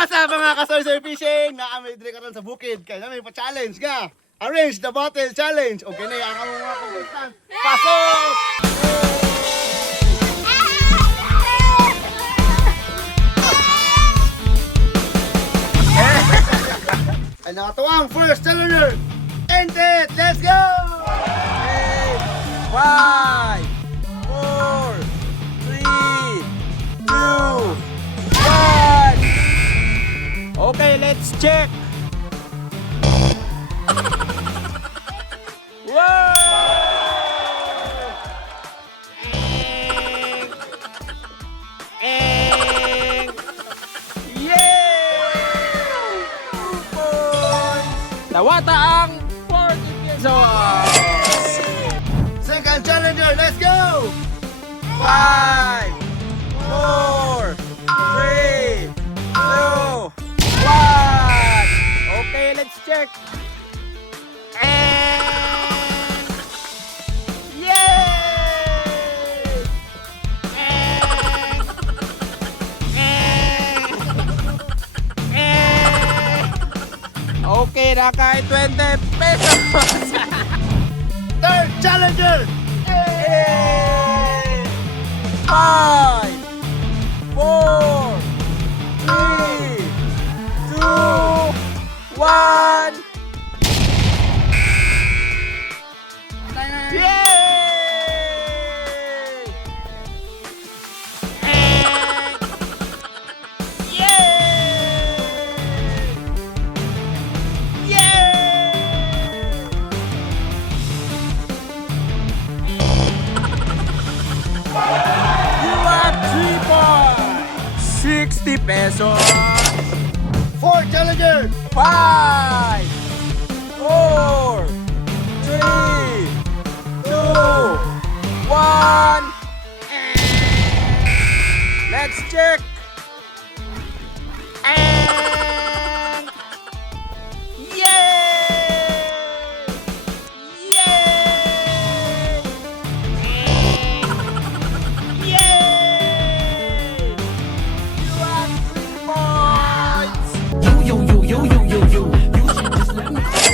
What's up mga kasoy-soy fishing? Naamay dire karon sa bukid kaya may pa-challenge nga. Arrange the bottle challenge. Okay na ang among mga contestant. Pasok! Ay nakatuwang first challenger. End it! Let's go! 5, 4, 3, 2, 1. Okay, let's check. Wow! Yay! 2 points. Nawata ang 40 pesos. Second challenger, let's go! 5, 4, 3, 2, 1. Okay, let's check. And yay! Okay, nakay 20 pesos. Third challenger! Yay! 5, 4, 3, 2, 1. Yay! You have 3 points. 60 pesos. Fourth challenger! 5, 4, 3, 2, 1. Let's check. And yay! Yay! Yay! You have 3 points.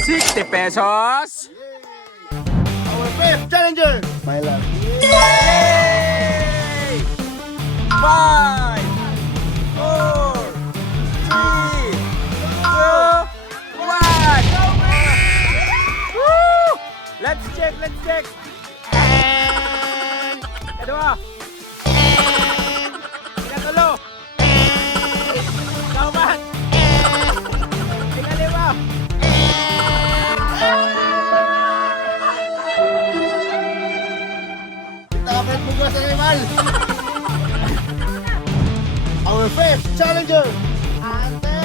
60 pesos. Our fifth challenger! My love. Yay! 5, 4, 3, 2, 1. Woo! Let's check, let's check. And kedua. And ikatulo. And keempat. And ikalima. Kita kapit bugas sa animal! Our fifth challenger! Ante!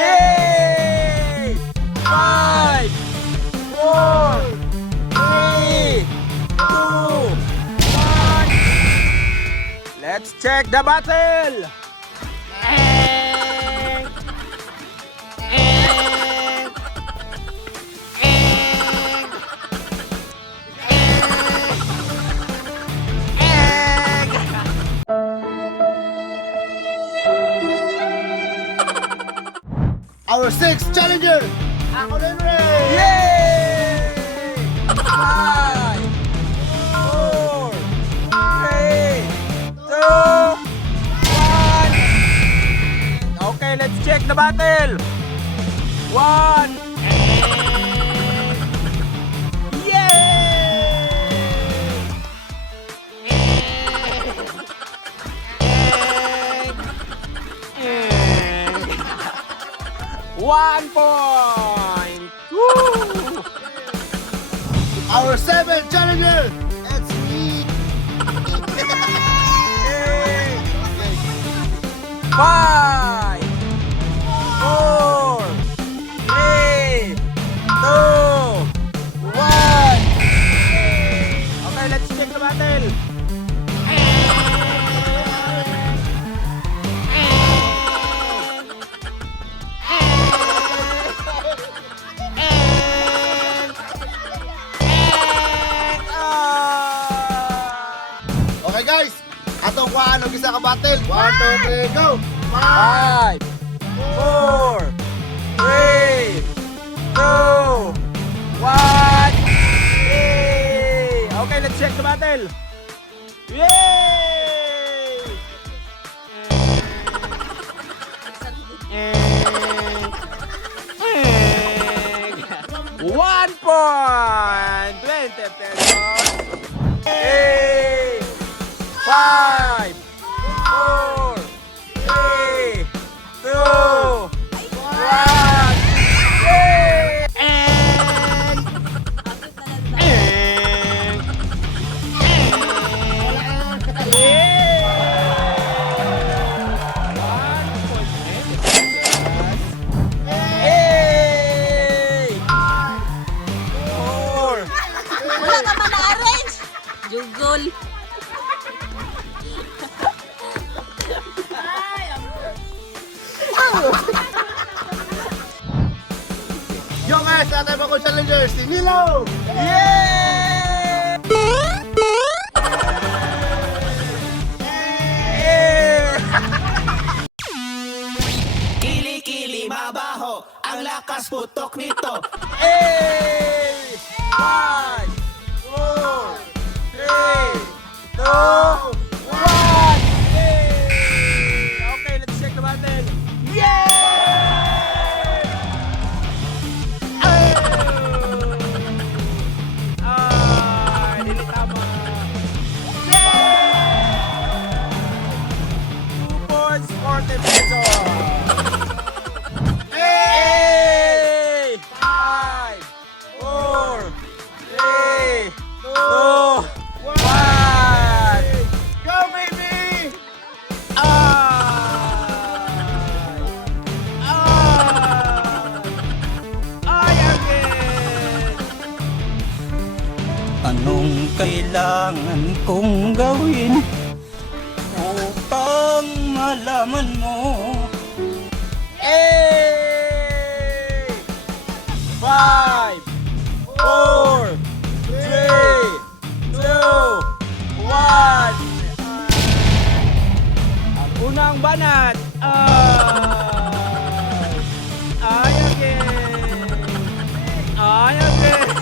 Yay! 5, 4, 3, 2, 1. Let's check the battle. Our sixth challenger! Ako din rin! Yay! 5, 4, 3, 2, 1. Okay, let's check the battle. 1. Yay! 1 point. Woo! Our seventh challenger! That's me! 5, 4, 3, 2, 1. Okay, let's check the battle. Okay guys, atong kuhaan og isa ka battle. 1, 2, 3, go! 5, battle. Yay! 1 point! 20 pesos. 8, 5, 4, 3, 2, 1. Yay! Wala ka ba na-arrange? Jugol. Yo guys, sa ating mga challengers, si Nilo! Kili-kili mabaho, ang lakas putok nito. 8, 5, 4, 3, 2, 1. Okay, let's check the battle. Ay, dili tama. 2 points, 40 pesos. 8, 5, 4, 3, 2, 1. Go baby! Anong kailangan kong gawin upang malaman mo? 8, 5, 4, 3, 2, 1. Ang unang banat ay again. Ay again.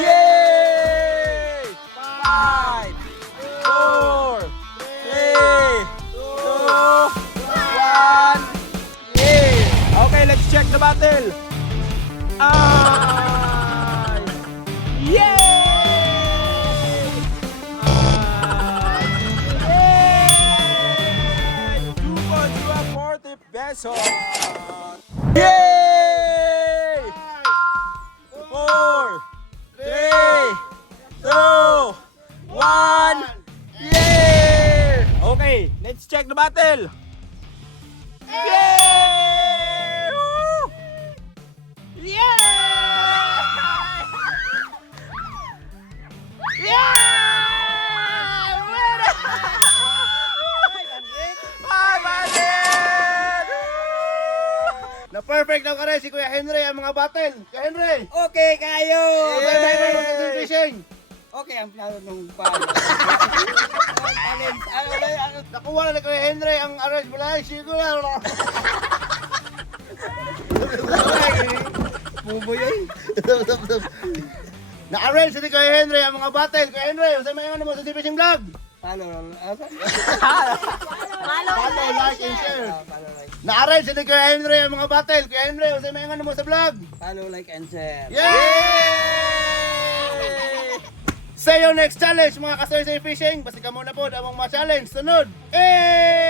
Yay! 5, 4, 3, 2, 1. Yay! Okay, let's check the battle. Ay! Yay! Yay! 2.40 pesos. Yay! 4, 3, 2, 1. Yay! Okay, let's check the battle. Yay! Woo! Yay! Yay! Winner! 500! Na perfect daw ka rin si Kuya Henry ang mga battle. Kuya Henry! Okay kayo! Fishing! Okay, ang plano nung palo. Nakuha na ni Kuya Henry ang arrange mula. Siguro na. Buboy. Na-arrange ni Kuya Henry ang mga battle. Kuya Henry, sa may ano mo sa fishing vlog? Palo. Follow, like, and share. Na-arrange ni Kuya Henry ang mga battle. Kuya Henry, sa may ano mo sa vlog? Follow, like, and share. Yay! Sa yung next challenge mga kasoy sa fishing, basta ka muna po ang mga challenge. Sunod! Eh!